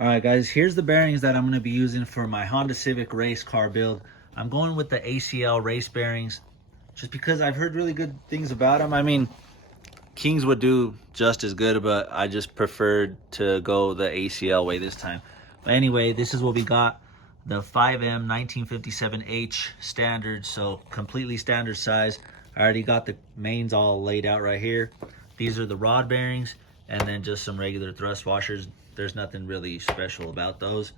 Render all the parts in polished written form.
All right, guys, here's the bearings that I'm going to be using for my Honda Civic race car build. I'm going with the Acl Race Bearings just because I've heard really good things about them. I mean, Kings would do just as good, but I just preferred to go the ACL way this time. But anyway, this is what we got. The 5M 1957H standard, so completely standard size. I already got the mains all laid out right here. These are the rod bearings, and then just some regular thrust washers. There's nothing really special about those.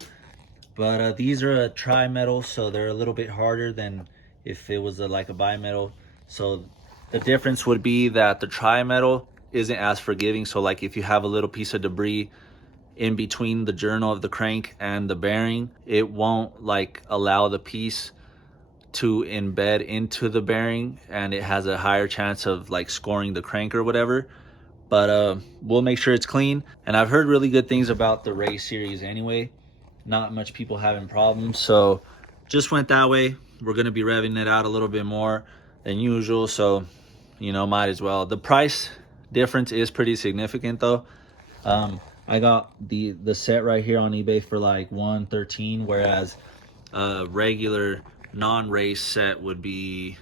But these are a tri-metal, so they're a little bit harder than if it was like a bimetal. So the difference would be that the tri-metal isn't as forgiving. So like if you have a little piece of debris in between the journal of the crank and the bearing, it won't like allow the piece to embed into the bearing, and it has a higher chance of like scoring the crank or whatever. But we'll make sure it's clean. And I've heard really good things about the race series anyway. Not much people having problems, so just went that way. We're gonna be revving it out a little bit more than usual, so you know, might as well. The price difference is pretty significant though. I got the set right here on eBay for like $113, whereas a regular non-race set would be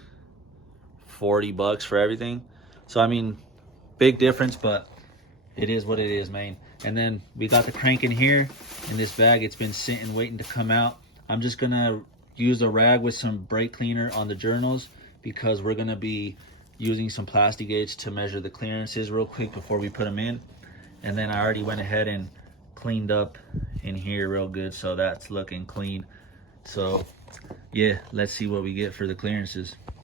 $40 for everything. So I mean, big difference, but it is what it is, man. And then we got the crank in here in this bag. It's been sitting waiting to come out. I'm just gonna use a rag with some brake cleaner on the journals because we're gonna be using some plastic gauge to measure the clearances real quick before we put them in. And then I already went ahead and cleaned up in here real good, so that's looking clean. So yeah, let's see what we get for the clearances.